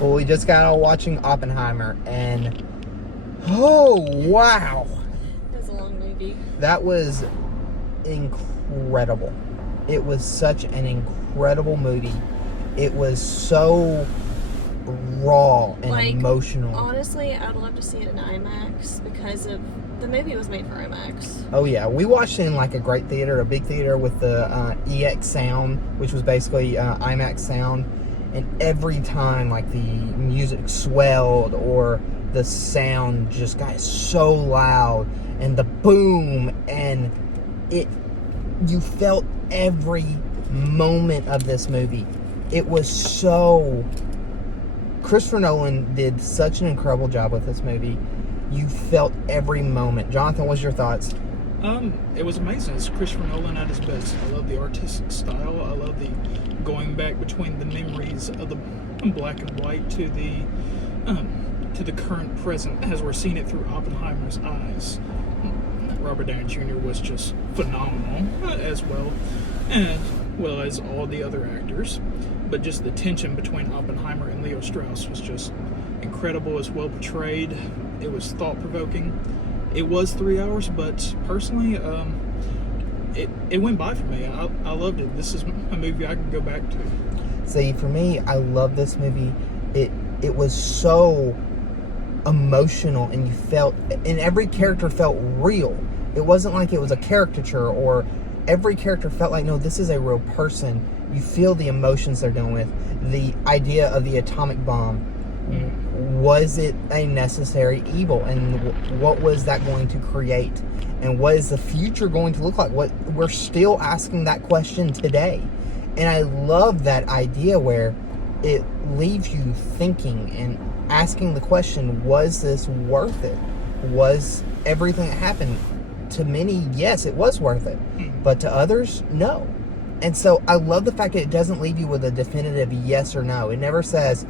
Well, we just got out watching Oppenheimer, and oh, wow. It was a long movie. That was incredible. It was such an incredible movie. It was so raw and emotional. Honestly, I'd love to see it in IMAX because of the movie was made for IMAX. Oh yeah, we watched it in like a great theater, a big theater with the EX sound, which was basically IMAX sound. And every time like the music swelled or the sound just got so loud and the boom, and you felt every moment of this movie. It was so... Christopher Nolan did such an incredible job with this movie. You felt every moment. Jonathan, what's your thoughts? It was amazing. It's Christopher Nolan at his best. I love the artistic style. I love the going back between the memories of the black and white to the current present as we're seeing it through Oppenheimer's eyes. Robert Downey Jr. was just phenomenal as well as all the other actors. But just the tension between Oppenheimer and Leo Strauss was just incredible. It's well portrayed. It was thought-provoking. It was 3 hours, but personally, it went by for me. I loved it. This is a movie I can go back to. See, for me, I love this movie. It was so emotional, and you felt, and every character felt real. It wasn't like it was a caricature, or every character felt like, no, this is a real person. You feel the emotions they're dealing with. The idea of the atomic bomb. Was it a necessary evil? And what was that going to create? And what is the future going to look like? We're still asking that question today. And I love that idea where it leaves you thinking and asking the question, was this worth it? Was everything that happened? To many, yes, it was worth it. But to others, no. And so I love the fact that it doesn't leave you with a definitive yes or no. It never says,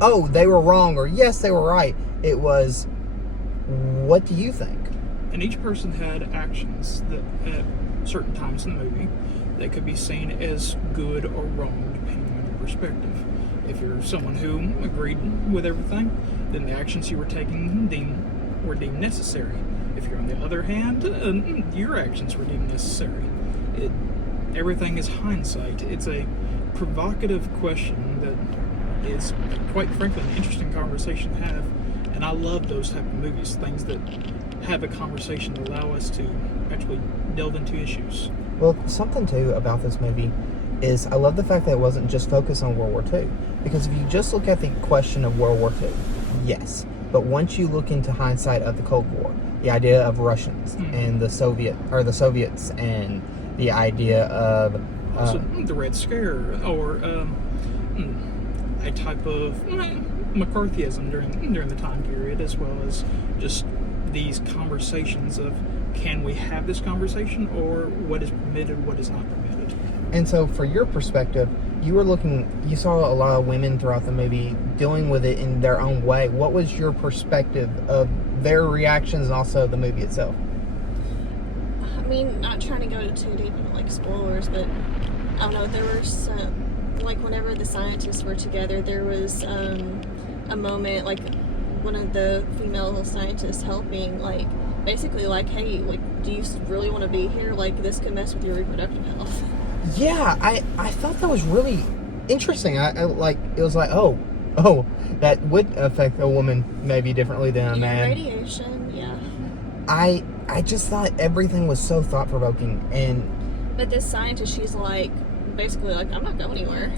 oh, they were wrong, or yes, they were right. It was, what do you think? And each person had actions that at certain times in the movie that could be seen as good or wrong depending on your perspective. If you're someone who agreed with everything, then the actions you were taking were deemed necessary. If you're on the other hand, your actions were deemed necessary. Everything is hindsight. It's a provocative question that is, quite frankly, an interesting conversation to have. And I love those type of movies, things that have a conversation that allow us to actually delve into issues. Well, something too about this movie is I love the fact that it wasn't just focused on World War II. Because if you just look at the question of World War II, yes. But once you look into hindsight of the Cold War, the idea of Russians and the Soviets and the idea of also the Red Scare, or a type of McCarthyism during the time period, as well as just these conversations of, can we have this conversation, or what is permitted, what is not permitted. And so for your perspective, you saw a lot of women throughout the movie dealing with it in their own way. What was your perspective of their reactions and also the movie itself? I mean, not trying to go too deep into like spoilers, but I don't know, there were some, like whenever the scientists were together, there was a moment, like one of the female scientists helping, like basically like, hey, like, do you really want to be here? Like, this could mess with your reproductive health. Yeah, I thought that was really interesting. I like, it was like, oh, that would affect a woman maybe differently than a man. Radiation, yeah. I just thought everything was so thought-provoking. But this scientist, she's like, basically like, I'm not going anywhere.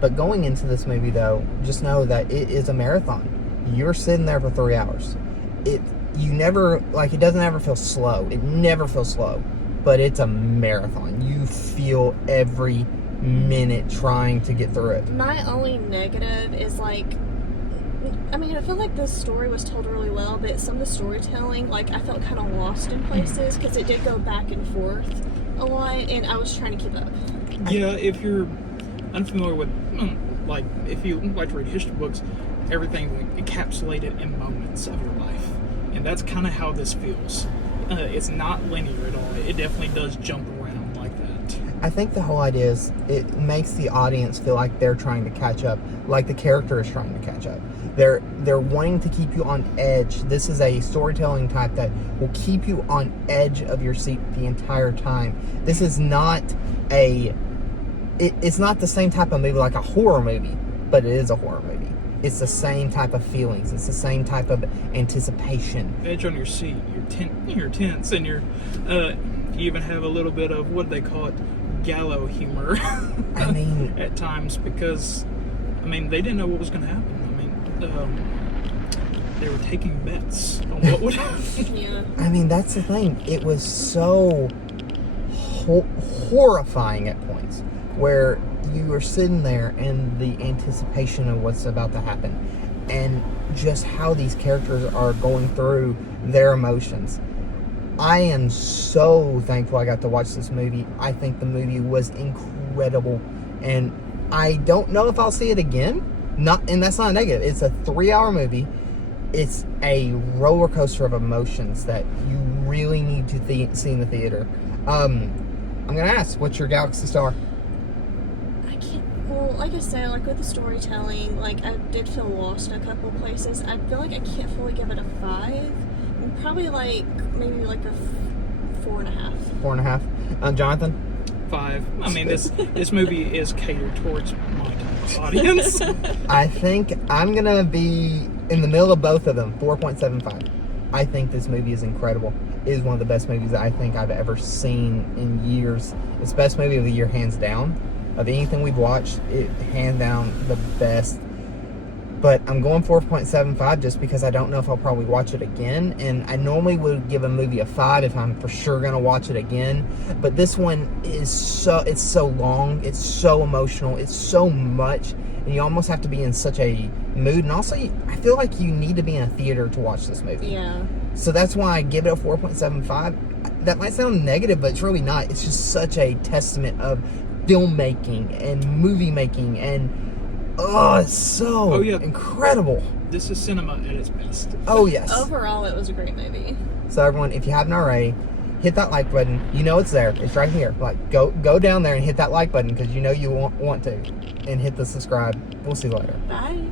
But going into this movie, though, just know that it is a marathon. You're sitting there for 3 hours. It doesn't ever feel slow. It never feels slow. But it's a marathon. You feel every minute trying to get through it. My only negative is like, I mean, I feel like the story was told really well, but some of the storytelling, like, I felt kind of lost in places because it did go back and forth a lot, and I was trying to keep up. Yeah, if you're unfamiliar with, like, if you like to read history books, everything encapsulated in moments of your life. And that's kind of how this feels. It's not linear at all. It definitely does jump around like that. I think the whole idea is it makes the audience feel like they're trying to catch up, like the character is trying to catch up. They're wanting to keep you on edge. This is a storytelling type that will keep you on edge of your seat the entire time. This is not it's not the same type of movie like a horror movie, but it is a horror movie. It's the same type of feelings. It's the same type of anticipation. Edge on your seat. You're tense, and you even have a little bit of, what do they call it, gallow humor. I mean, at times, because they didn't know what was going to happen. They were taking bets on what would happen. Yeah. I mean, that's the thing. It was so horrifying at points where you were sitting there and the anticipation of what's about to happen and just how these characters are going through their emotions. I am so thankful I got to watch this movie. I think the movie was incredible, and I don't know if I'll see it again. And that's not a negative. It's a 3-hour movie. It's a roller coaster of emotions that you really need to see in the theater. I'm gonna ask, what's your Galaxy Star? I can't. Well, like I said, like with the storytelling, like I did feel lost in a couple of places. I feel like I can't fully give it a 5. Probably maybe like a 4.5. 4.5. Jonathan? 5. This movie is catered towards my type of audience. I think I'm gonna be in the middle of both of them. 4.75. I think this movie is incredible. It is one of the best movies that I think I've ever seen in years. It's the best movie of the year, hands down. Of anything we've watched, it hands down the best. But I'm going 4.75 just because I don't know if I'll probably watch it again. And I normally would give a movie a 5 if I'm for sure going to watch it again. But this one is it's so long. It's so emotional. It's so much. And you almost have to be in such a mood. And also, I feel like you need to be in a theater to watch this movie. Yeah. So that's why I give it a 4.75. That might sound negative, but it's really not. It's just such a testament of filmmaking and movie making and it's so incredible. This is cinema at its best. Oh, yes. Overall, it was a great movie. So everyone, if you haven't already, hit that like button. You know it's there. It's right here. Like, go down there and hit that like button because you know you want to. And hit the subscribe. We'll see you later. Bye.